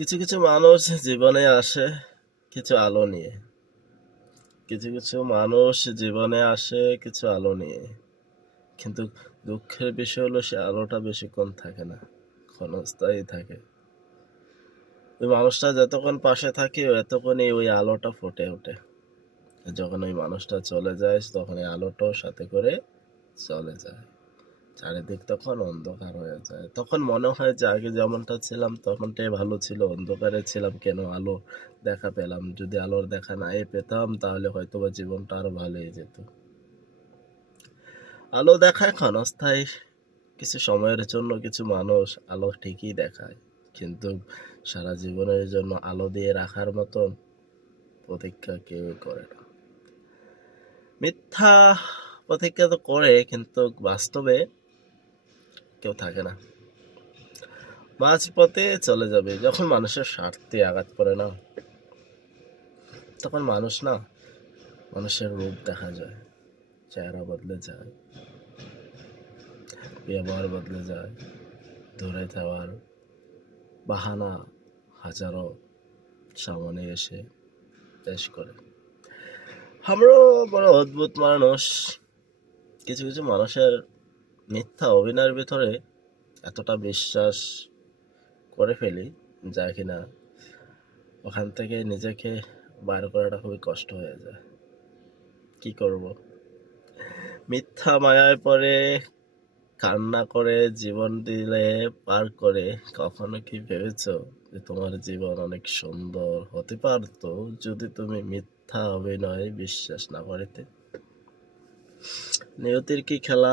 কিছু কিছু মানুষ জীবনে আসে কিছু আলো নিয়ে। কিছু কিছু মানুষ জীবনে আসে কিছু আলো নিয়ে, কিন্তু দুঃখের বিষয় হলো সে আলোটা বেশিক্ষণ থাকে না, ক্ষণস্থায়ী থাকে। ওই মানুষটা যতক্ষণ পাশে থাকে এতক্ষণই ওই আলোটা ফুটে ওঠে। যখন ওই মানুষটা চলে যায় তখন এই আলোটাও সাথে করে চলে যায়। চারিদিক তখন অন্ধকার হয়ে যায়। তখন মনে হয় যে আগে যেমনটা ছিলাম তখনটাই ভালো ছিল, অন্ধকারে ছিলাম কেন, আলো দেখা পেলাম। যদি আলোর দেখা নাই পেতাম তাহলে হয়তোবা জীবনটা আরো ভালো হয়ে যেত। আলো দেখায় ক্ষণস্থায়ী, কিছু সময়ের জন্য কিছু মানুষ আলো ঠিকই দেখায়, কিন্তু সারা জীবনের জন্য আলো দিয়ে রাখার মতন প্রতীক্ষা কেউ করে না। মিথ্যা প্রতীক্ষা তো করে, কিন্তু বাস্তবে কেউ থাকে না। মাঝপথে চলে যাবে। যখন মানুষের স্বার্থে আঘাত করে না, তখন মানুষের রূপ দেখা যায়, চেহারা বদলে যায়, ব্যবহার বদলে যায়, ধরে যাওয়ার বাহানা হাজারো সামনে এসে পেশ করে। আমরাও বড় অদ্ভুত মানুষ। কিছু কিছু মানুষের মিথ্যা অভিনয়ের ভিতরে এতটা বিশ্বাস করে ফেলি যা কিনা ওখান থেকে নিজেকে বার করাটা খুবই কষ্ট হয়ে যায়। কি করব? মিথ্যা মায়ায় পড়ে কান্না করে জীবন দিলে পার করে। কখনো কি ভেবেছো যে তোমার জীবন অনেক সুন্দর হতে পারতো যদি তুমি মিথ্যা অভিনয়ে বিশ্বাস না করিতে? নিয়তির কি খেলা!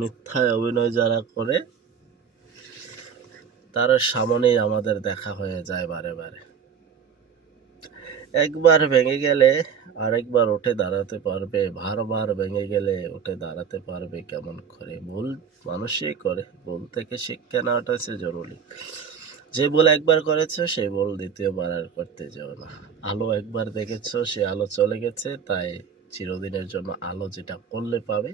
মিথ্যায় অভিনয় যারা করে তার সামনেই আমাদের দেখা হয়ে যায় বারে বারে। একবার ভেঙে গেলে আরেকবার উঠে দাঁড়াতে পারবে, বারবার ভেঙে গেলে উঠে দাঁড়াতে পারবে কেমন করে? ভুল মানুষই করে, ভুল থেকে শিক্ষা নেওয়াটা হচ্ছে জরুরি। যে ভুল একবার করেছো সেই ভুল দ্বিতীয়বার আর করতে যেও না। আলো একবার দেখেছো, সে আলো চলে গেছে, তাই চিরদিনের জন্য আলো যেটা করলে পাবে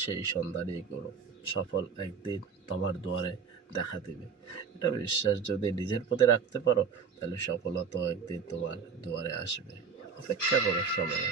সেই সন্ধানই করো। সফল একদিন তোমার দুয়ারে দেখা দিবে। এটা বিশ্বাস যদি নিজের প্রতি রাখতে পারো তাহলে সফলতা একদিন তোমার দুয়ারে আসবে। অপেক্ষা করো সময়।